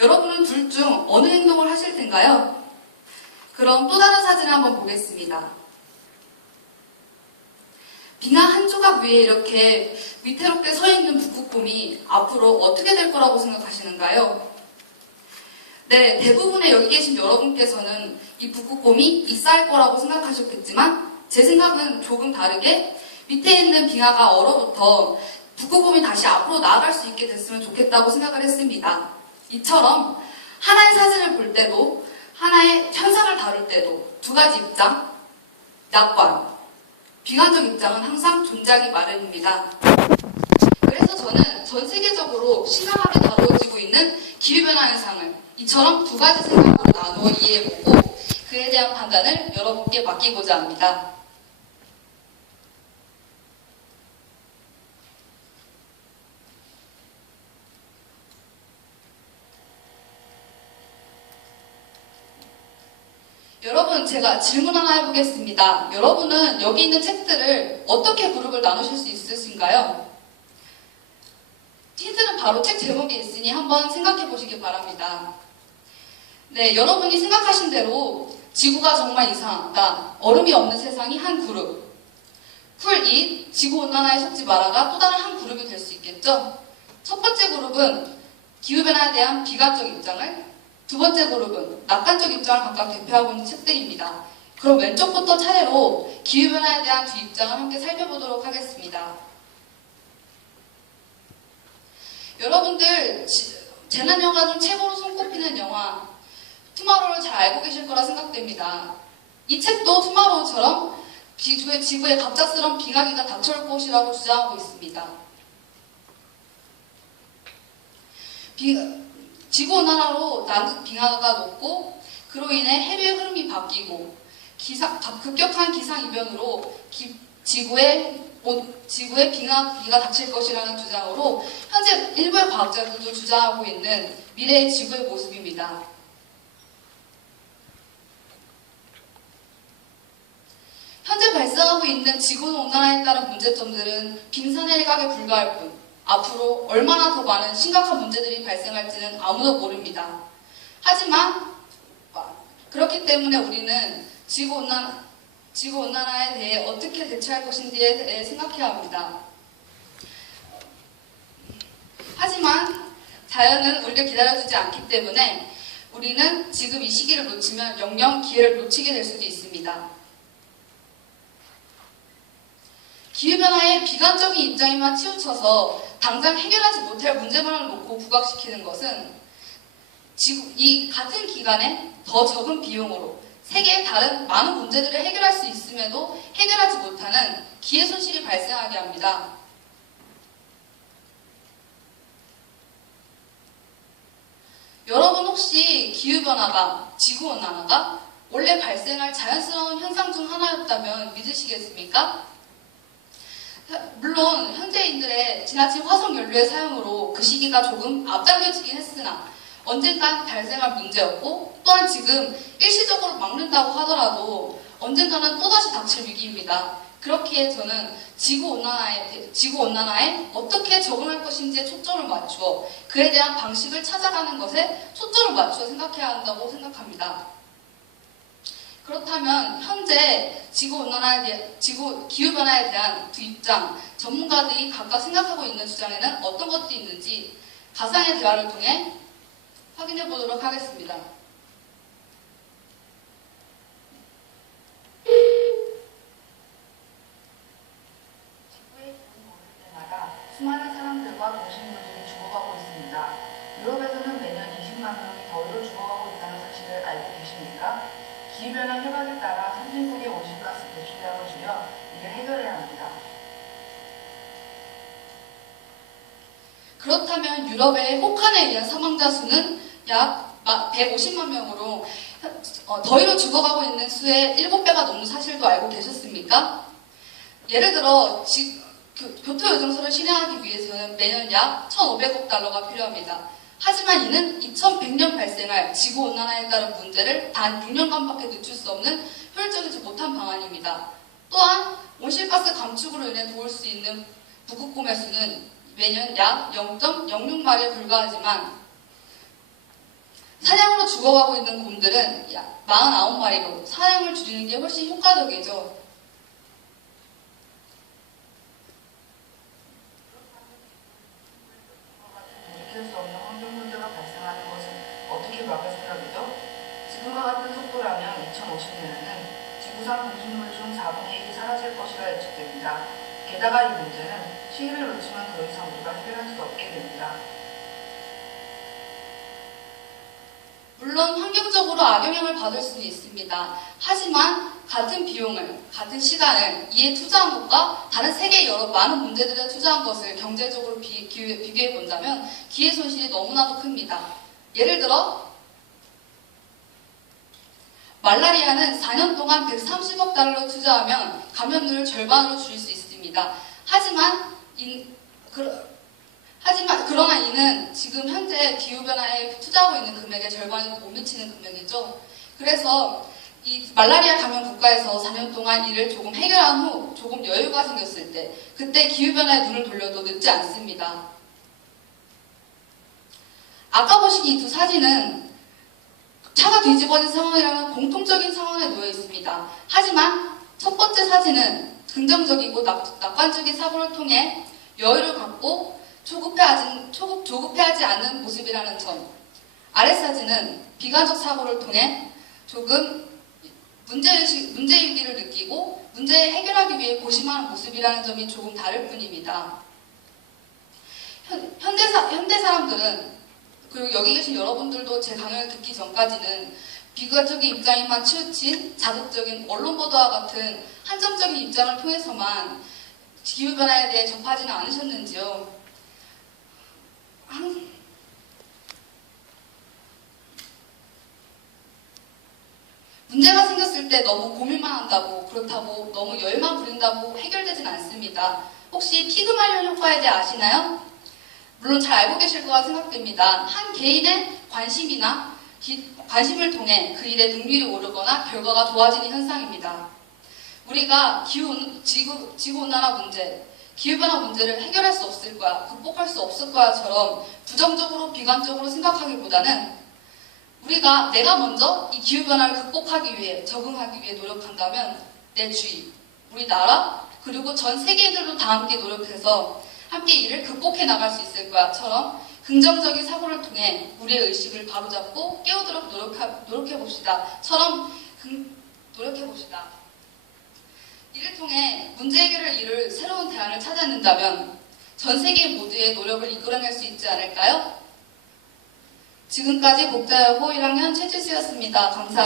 여러분은 둘 중 어느 행동을 하실 텐가요? 그럼 또 다른 사진을 한번 보겠습니다. 빙하 한 조각 위에 이렇게 위태롭게 서 있는 북극곰이 앞으로 어떻게 될 거라고 생각하시는가요? 네, 대부분의 여기 계신 여러분께서는 이 북극곰이 입사할 거라고 생각하셨겠지만 제 생각은 조금 다르게 밑에 있는 빙하가 얼어붙어 북극곰이 다시 앞으로 나아갈 수 있게 됐으면 좋겠다고 생각을 했습니다. 이처럼 하나의 사진을 볼 때도 하나의 현상을 다룰 때도 두 가지 입장, 낙관, 비관적 입장은 항상 존재하기 마련입니다. 그래서 저는 전 세계적으로 심각하게 다루어지고 있는 기후변화 현상을 이처럼 두 가지 생각으로 나누어 이해해보고 그에 대한 판단을 여러분께 맡기고자 합니다. 여러분, 제가 질문 하나 해보겠습니다. 여러분은 여기 있는 책들을 어떻게 그룹을 나누실 수 있으신가요? 힌트는 바로 책 제목에 있으니 한번 생각해 보시기 바랍니다. 네, 여러분이 생각하신 대로 지구가 정말 이상하다, 얼음이 없는 세상이 한 그룹, 쿨2, 지구온난화에 속지 마라가 또 다른 한 그룹이 될 수 있겠죠? 첫 번째 그룹은 기후변화에 대한 비관적 입장을, 두 번째 그룹은 낙관적 입장을 각각 대표하고 있는 책들입니다. 그럼 왼쪽부터 차례로 기후변화에 대한 두 입장을 함께 살펴보도록 하겠습니다. 여러분들 재난영화 중 최고로 손꼽히는 영화 투마로우를 잘 알고 계실 거라 생각됩니다. 이 책도 투마로우처럼 지구에 갑작스러운 빙하기가 닥쳐올 것이라고 주장하고 있습니다. 지구온난화로 남극 빙하가 녹고 그로 인해 해류의 흐름이 바뀌고 급격한 기상이변으로 지구에 빙하기가 닥칠 것이라는 주장으로 현재 일부의 과학자들도 주장하고 있는 미래의 지구의 모습입니다. 현재 발생하고 있는 지구온난화에 따른 문제점들은 빙산의 일각에 불과할 뿐 앞으로 얼마나 더 많은 심각한 문제들이 발생할지는 아무도 모릅니다. 하지만 그렇기 때문에 우리는 지구온난화에 대해 어떻게 대처할 것인지에 대해 생각해야 합니다. 하지만 자연은 우리를 기다려주지 않기 때문에 우리는 지금 이 시기를 놓치면 영영 기회를 놓치게 될 수도 있습니다. 기후변화의 비관적인 입장에만 치우쳐서 당장 해결하지 못할 문제만을 놓고 부각시키는 것은 이 같은 기간에 더 적은 비용으로 세계의 다른 많은 문제들을 해결할 수 있음에도 해결하지 못하는 기회 손실이 발생하게 합니다. 여러분 혹시 기후변화가, 지구온난화가 원래 발생할 자연스러운 현상 중 하나였다면 믿으시겠습니까? 물론 현대인들의 지나친 화석연료의 사용으로 그 시기가 조금 앞당겨지긴 했으나 언젠간 발생할 문제였고 또한 지금 일시적으로 막는다고 하더라도 언젠가는 또다시 닥칠 위기입니다. 그렇기에 저는 지구온난화에 어떻게 적응할 것인지에 초점을 맞추어 그에 대한 방식을 찾아가는 것에 초점을 맞추어 생각해야 한다고 생각합니다. 그렇다면 현재 기후변화에 대한 두 입장, 전문가들이 각각 생각하고 있는 주장에는 어떤 것들이 있는지 가상의 대화를 통해 확인해 보도록 하겠습니다. 지구의 기온이 오를 때마다 수많은 사람들과 동식물들이 죽어가고 있습니다. 유럽에서는 매년 20만 명이 더위로 죽어가고 있다는 사실을 알고 계십니까? 기후변화 협약에 따라 선진국의 온실가스 배출량을 줄여 이를 해결해야 합니다. 그렇다면 유럽의 혹한에 의한 사망자 수는 약 150만 명으로 더위로 죽어가고 있는 수의 7배가 넘는 사실도 알고 계셨습니까? 예를 들어 교토요정설을 실행하기 위해서는 매년 약 1,500억 달러가 필요합니다. 하지만 이는 2100년 발생할 지구온난화에 따른 문제를 단 6년간밖에 늦출 수 없는 효율적이지 못한 방안입니다. 또한 온실가스 감축으로 인해 도울 수 있는 북극곰의 수는 매년 약 0.06마리에 불과하지만 사냥으로 죽어가고 있는 곰들은 49마리로 사냥을 줄이는 게 훨씬 효과적이죠. 돌이킬 수 없는 환경 문제가 발생하는 것은 어떻게 막을 생각이죠? 지금과 같은 속도라면 2050년에는 지구상 동식물 중 4분의 1이 사라질 것이라 예측됩니다. 게다가 이 문제는 시기를 놓치면 더 이상 우리가 해결할 수 없게 됩니다. 물론 환경적으로 악영향을 받을 수는 있습니다. 하지만 같은 비용을, 같은 시간을 이에 투자한 것과 다른 세계의 여러 많은 문제들에 투자한 것을 경제적으로 비교해 본다면 기회 손실이 너무나도 큽니다. 예를 들어 말라리아는 4년 동안 130억 달러 투자하면 감염률을 절반으로 줄일 수 있습니다. 그러나 이는 지금 현재 기후변화에 투자하고 있는 금액의 절반에도 못 미치는 금액이죠. 그래서 이 말라리아 감염 국가에서 4년 동안 이를 조금 해결한 후 조금 여유가 생겼을 때 그때 기후변화에 눈을 돌려도 늦지 않습니다. 아까 보신 이 두 사진은 차가 뒤집어진 상황이라는 공통적인 상황에 놓여 있습니다. 하지만 첫 번째 사진은 긍정적이고 낙관적인 사고를 통해 여유를 갖고 조급해하지 않는 모습이라는 점. 아래 사진은 비관적 사고를 통해 조금 문제의식을 느끼고 문제 해결하기 위해 고심하는 모습이라는 점이 조금 다를 뿐입니다. 현대 사람들은 그리고 여기 계신 여러분들도 제 강연을 듣기 전까지는 비관적인 입장에만 치우친 자극적인 언론 보도와 같은 한정적인 입장을 통해서만 기후변화에 대해 접하지는 않으셨는지요? 문제가 생겼을 때 너무 고민만 한다고 그렇다고 너무 열만 부린다고 해결되진 않습니다. 혹시 피그말리온 효과에 대해 아시나요? 물론 잘 알고 계실 거라 생각됩니다. 한 개인의 관심을 통해 그 일의 능률이 오르거나 결과가 좋아지는 현상입니다. 우리가 지구온난화 문제, 기후변화 문제를 해결할 수 없을 거야, 극복할 수 없을 거야처럼 부정적으로 비관적으로 생각하기보다는 내가 먼저 이 기후변화를 극복하기 위해, 적응하기 위해 노력한다면 내 주위, 우리 나라, 그리고 전 세계인들도 다 함께 노력해서 함께 이를 극복해 나갈 수 있을 거야처럼 긍정적인 사고를 통해 우리의 의식을 바로잡고 깨우도록 노력해봅시다. 노력해봅시다. 이를 통해 문제 해결을 이룰 새로운 대안을 찾아낸다면 전 세계 모두의 노력을 이끌어낼 수 있지 않을까요? 지금까지 복자여고 1학년 최지수였습니다. 감사합니다.